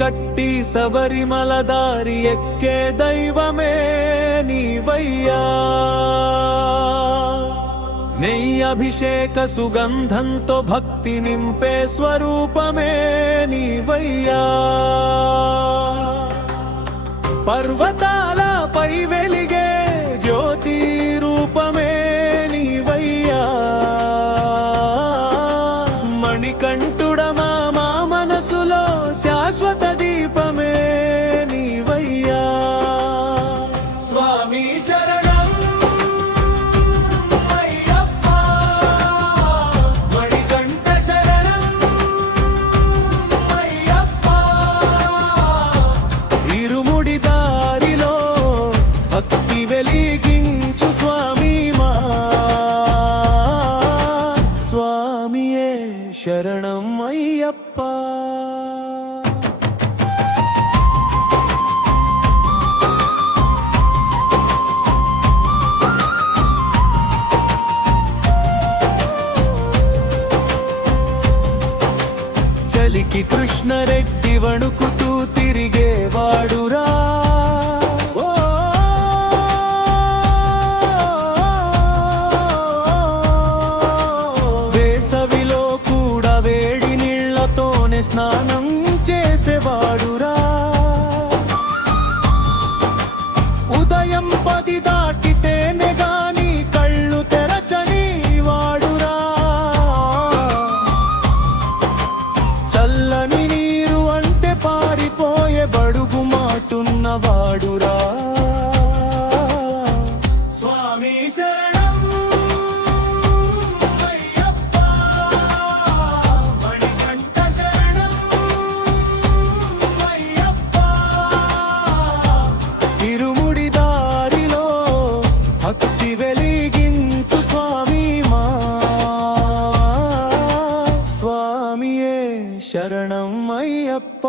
కట్టి శబరిమల దారి ఎక్కే దైవమే నీవయ్యా. నెయ్యి అభిషేక సుగంధంతో భక్తి నింపే స్వరూపమే నీవయ్యా. పర్వతాలపై వెలిగే జ్యోతి రూపమే నీవయ్యా. మణికంఠుడమా మా మనసులో శాశ్వత దీపమే నీవయ్యా. స్వామి శరణం అయ్యప్ప, మణికంఠ శరణం అయ్యప్ప. ఇరుముడి దారిలో భక్తి వెలిగించు స్వామి మా స్వామియే శరణం అయ్యప్ప. చలికి కృష్ణరెడ్డి వణుకుతూ తిరిగేవాడురా. వేసవిలో కూడా వేడి నీళ్లతోనే స్నానం చేసేవాడురా. ఉదయం 10 దాటితేనే గాని కళ్ళు తెరచని వాడురా. చల్లని నీరు అంటే పారిపోయే బడుగు మాటున్నవాడురా. స్వామి శరణం అయ్యప్ప, మణికంఠ శరణం అయ్యప్ప. ఇరుముడి దారిలో భక్తి వెలిగించు స్వామి మా స్వామియే శరణం అయ్యప్ప.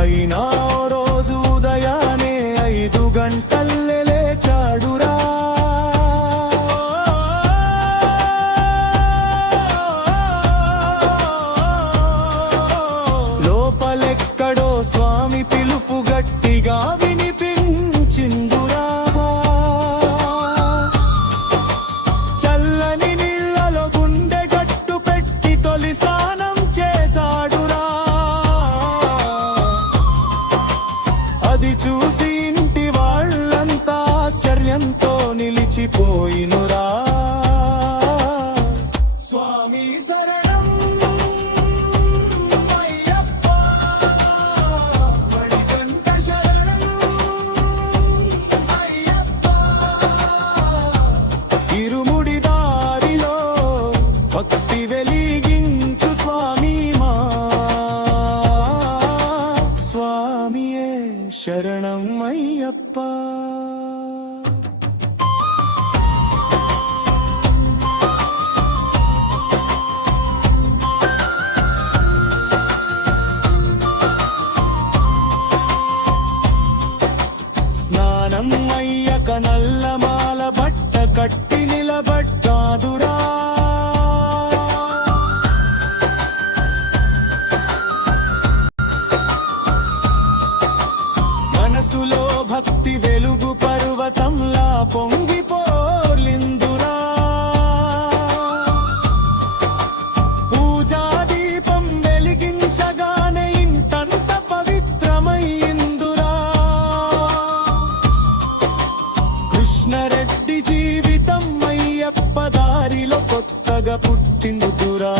అయినా రోజు ఉదయానే 5 గంటల్లే లేచాడురా. లోపలెక్కడో స్వామి పిలుపు గట్టిగా వినిపించిందురా. చల్లని నీళ్లలో గుండె గట్టు పెట్టి తొలి స్నానం చేశాడురా. అది చూసి ఇంటి వాళ్ళంతా ఆశ్చర్యంతో నిలిచిపోయినురా. స్వామి శరణం అయ్యప్ప, మణికంఠ శరణం అయ్యప్ప. ఇరుముడి దారిలో భక్తి వెలిగించు స్వామి మా స్వామియే శరణం అయ్యప్ప. స్నానం అయ్యక నల్లమాల బట్ట కట్టి నిలబడ్డాదురా. మనసులో భక్తి వెలుగు పర్వతంలా పొంగిపోలిందురా. పూజా దీపం వెలిగించగానే ఇంతంత పవిత్రమయ్యిందురా. కృష్ణరెడ్డి జీవితం అయ్యప్ప దారిలో కొత్తగా పుట్టిందురా.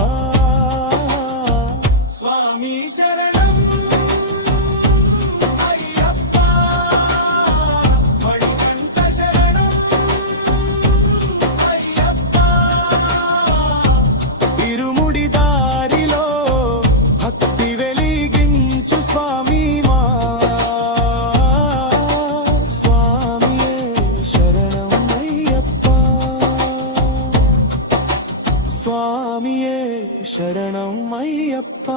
స్వామి శరణం అయ్యప్ప, మణికంఠ శరణం అయ్యప్ప. ఇరుముడి దారిలో భక్తి వెలిగించు స్వామి మా స్వామియే శరణం అయ్యప్ప. స్వామియే శరణం అయ్యప్ప.